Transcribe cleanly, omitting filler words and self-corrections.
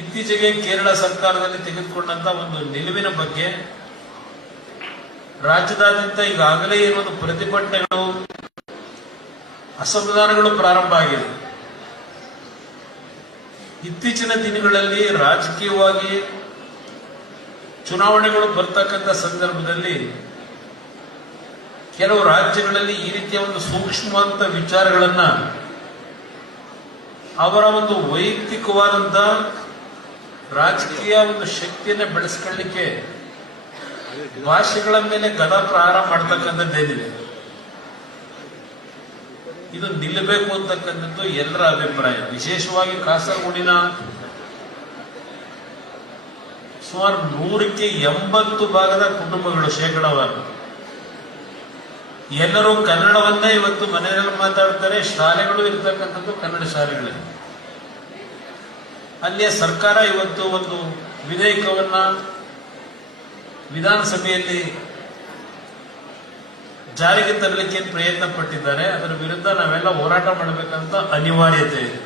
ಇತ್ತೀಚೆಗೆ ಕೇರಳ ಸರ್ಕಾರದಲ್ಲಿ ತೆಗೆದುಕೊಂಡಂತ ಒಂದು ನಿಲುವಿನ ಬಗ್ಗೆ ರಾಜ್ಯದಾದ್ಯಂತ ಈಗಾಗಲೇ ಒಂದು ಪ್ರತಿಭಟನೆಗಳು, ಅಸಮಾಧಾನಗಳು ಪ್ರಾರಂಭ ಆಗಿದೆ. ಇತ್ತೀಚಿನ ದಿನಗಳಲ್ಲಿ ರಾಜಕೀಯವಾಗಿ ಚುನಾವಣೆಗಳು ಬರ್ತಕ್ಕಂಥ ಸಂದರ್ಭದಲ್ಲಿ ಕೆಲವು ರಾಜ್ಯಗಳಲ್ಲಿ ಈ ರೀತಿಯ ಒಂದು ಸೂಕ್ಷ್ಮವಾದ ವಿಚಾರಗಳನ್ನ ಅವರ ಒಂದು ವೈಯಕ್ತಿಕವಾದಂತ ರಾಜಕೀಯ ಒಂದು ಶಕ್ತಿಯನ್ನ ಬೆಳೆಸ್ಕೊಳ್ಳಿಕ್ಕೆ ಭಾಷೆಗಳ ಮೇಲೆ ಗದಾ ಪ್ರಹಾರ ಮಾಡ್ತಕ್ಕಂಥದ್ದೇನಿದೆ, ಇದು ನಿಲ್ಲಬೇಕು ಅಂತಕ್ಕಂಥದ್ದು ಎಲ್ಲರ ಅಭಿಪ್ರಾಯ. ವಿಶೇಷವಾಗಿ ಕಾಸರಗೋಡಿನ ಸುಮಾರು 100ಕ್ಕೆ 80 ಭಾಗದ ಕುಟುಂಬಗಳು ಶೇಕಡವಾರು ಎಲ್ಲರೂ ಕನ್ನಡವನ್ನೇ ಇವತ್ತು ಮನೆಯಲ್ಲಿ ಮಾತಾಡ್ತಾರೆ. ಶಾಲೆಗಳು ಇರ್ತಕ್ಕಂಥದ್ದು ಕನ್ನಡ ಶಾಲೆಗಳೇ. ಅಲ್ಲಿಯ ಸರ್ಕಾರ ಇವತ್ತು ಒಂದು ವಿಧೇಯಕವನ್ನ ವಿಧಾನಸಭೆಯಲ್ಲಿ ಜಾರಿಗೆ ತರಲಿಕ್ಕೆ ಪ್ರಯತ್ನ ಪಟ್ಟಿದ್ದಾರೆ. ಅದರ ವಿರುದ್ಧ ನಾವೆಲ್ಲ ಹೋರಾಟ ಮಾಡಬೇಕಂತ ಅನಿವಾರ್ಯತೆ ಇದೆ.